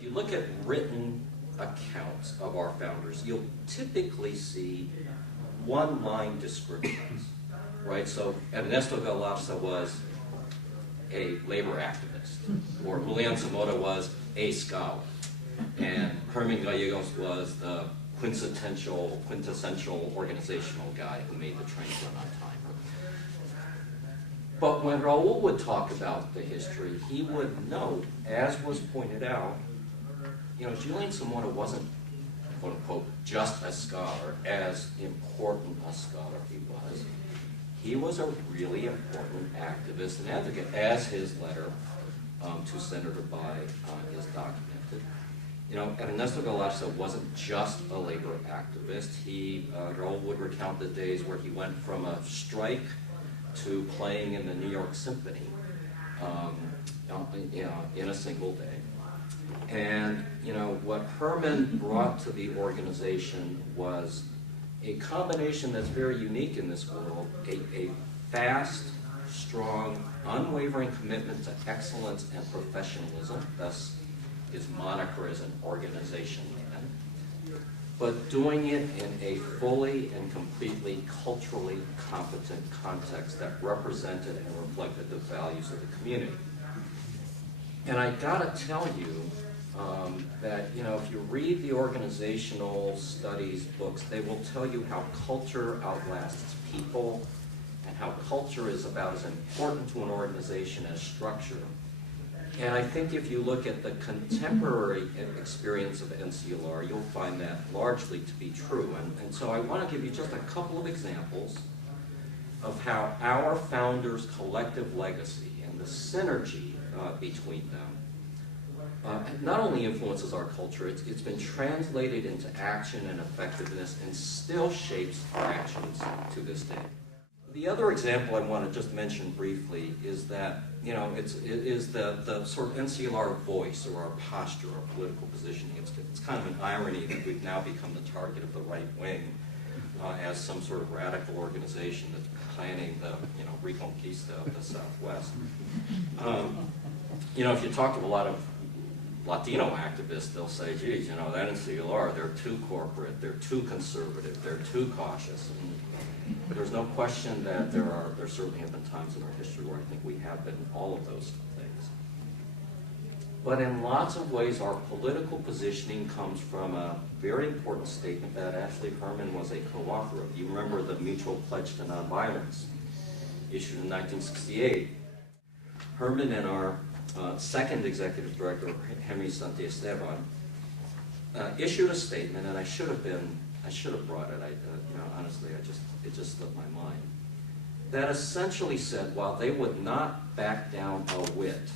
if you look at written accounts of our founders, you'll typically see one-line descriptions, right? So Ernesto Galarza was a labor activist, or Julian Zamora was a scholar, and Herman Gallegos was the quintessential organizational guy who made the trains run on time. But when Raul would talk about the history, he would note, as was pointed out, Julian Zamora wasn't, quote unquote, just a scholar, as important a scholar he was. He was a really important activist and advocate, as his letter to Senator Bai is documented. Ernesto Galarza wasn't just a labor activist. Raul would recount the days where he went from a strike to playing in the New York Symphony in a single day. And what Herman brought to the organization was a combination that's very unique in this world, a fast, strong, unwavering commitment to excellence and professionalism, thus his moniker as an organization man, but doing it in a fully and completely culturally competent context that represented and reflected the values of the community. And I gotta tell you that, if you read the organizational studies books, they will tell you how culture outlasts people and how culture is about as important to an organization as structure. And I think if you look at the contemporary experience of NCLR, you'll find that largely to be true. And so I want to give you just a couple of examples of how our founders' collective legacy and the synergy between them not only influences our culture, it's been translated into action and effectiveness and still shapes our actions to this day. The other example I want to just mention briefly is that, it is the sort of NCLR voice or our posture, our political positioning. It's kind of an irony that we've now become the target of the right wing as some sort of radical organization that's planning the, reconquista of the Southwest. If you talk to a lot of Latino activists, they'll say, geez, that NCLR, they're too corporate, they're too conservative, they're too cautious. But there's no question that there certainly have been times in our history where I think we have been all of those things. But in lots of ways, our political positioning comes from a very important statement that Ashley Herman was a co-author of. You remember the Mutual Pledge to Nonviolence, issued in 1968. Herman and our second executive director, Henry Santiesteban, issued a statement, and I should have brought it. Honestly, it just slipped my mind. That essentially said, while they would not back down a whit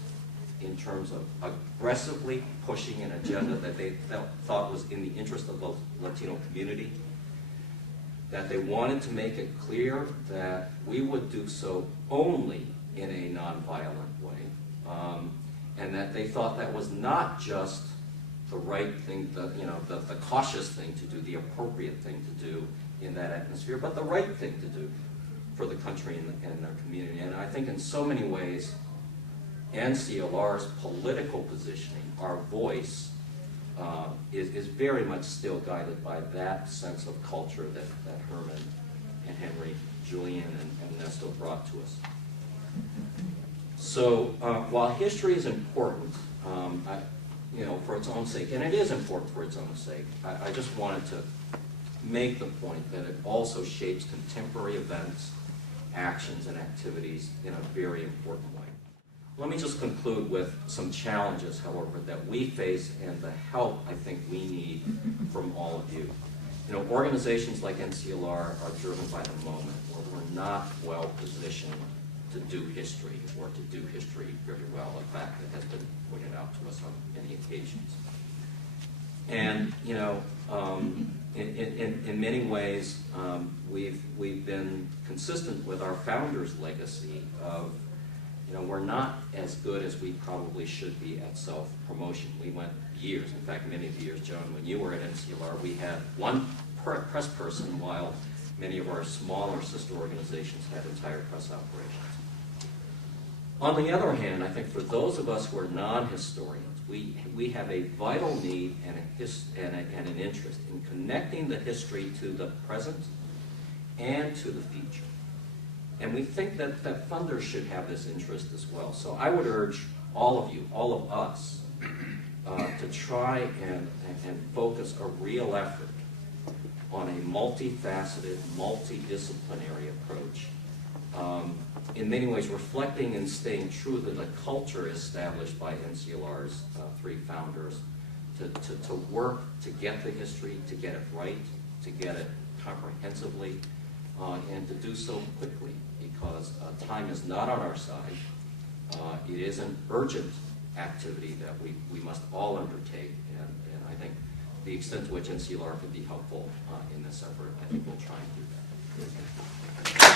in terms of aggressively pushing an agenda that they thought was in the interest of the Latino community, that they wanted to make it clear that we would do so only in a nonviolent way. And that they thought that was not just the right thing, the cautious thing to do, the appropriate thing to do in that atmosphere, but the right thing to do for the country and their community. And I think in so many ways, NCLR's political positioning, our voice, is very much still guided by that sense of culture that Herman and Henry, Julian, and Ernesto brought to us. So while history is important, for its own sake, and it is important for its own sake, I just wanted to make the point that it also shapes contemporary events, actions, and activities in a very important way. Let me just conclude with some challenges, however, that we face and the help I think we need from all of you. Organizations like NCLR are driven by the moment, where we're not well positioned to do history or to do history very well, a fact that has been pointed out to us on many occasions. And in many ways, we've been consistent with our founders' legacy of, we're not as good as we probably should be at self-promotion. We went years, in fact, many of the years, John, when you were at NCLR, we had one press person, while many of our smaller sister organizations had entire press operations. On the other hand, I think for those of us who are non-historians, We have a vital need and an interest in connecting the history to the present and to the future. And we think that funders should have this interest as well. So I would urge all of you, all of us, to try and focus a real effort on a multifaceted, multidisciplinary approach. In many ways reflecting and staying true to the culture established by NCLR's three founders, to work to get the history, to get it right, to get it comprehensively, and to do so quickly, because time is not on our side. It is an urgent activity that we must all undertake, and I think the extent to which NCLR can be helpful in this effort, I think we'll try and do that.